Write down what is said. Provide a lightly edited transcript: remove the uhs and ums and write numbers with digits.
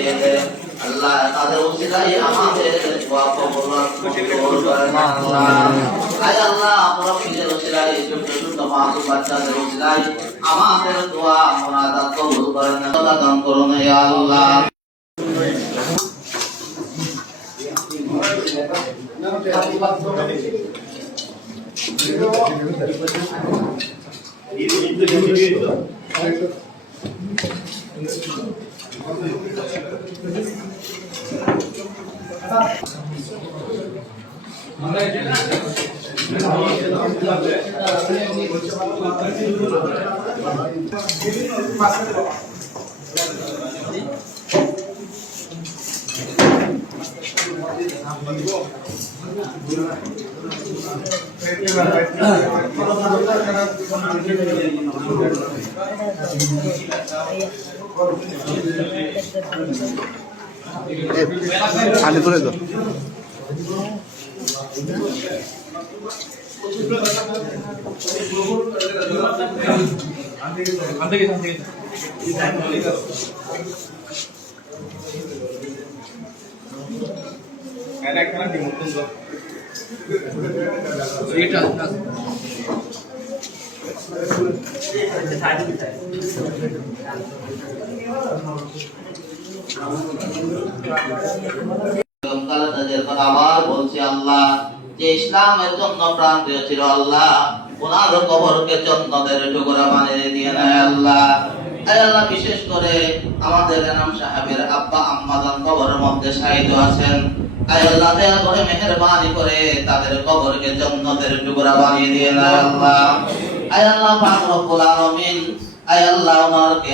দিয়ে দেন আল্লাহ তাদের ওসিলায় আমাদের দোয়া কবুল করেন আল্লাহ আয় আল্লাহ আমরা ফিজের ওসিলায় ছোট ছোট মাসুম বাচ্চাদের ওসিলায় আমাদের দোয়া মুনাজাত কবুল করেন দান করুন ইয়া আল্লাহ আনে তুলে দাও আবার বলছি আল্লাহ যে ইসলামের জন্য প্রাণ দিয়েছিল আল্লাহ ওনার কবরকে চন্দনের টুকরা বানিয়ে দিয়ে নেয় আল্লাহ আল্লাহ বিশেষ করে আমাদের এনাম সাহেবের আব্বা আম্মাজান কবরের মধ্যে শাহিদ আছেন আল্লাহ দয়া করে মেহেরবানি করে তাদের কবরকে জান্নাতের টুকরা বানিয়ে দিয়ে নেয় আল্লাহ আল্লাহ পাক রব্বুল আলামিন আল্লাহ ওনারকে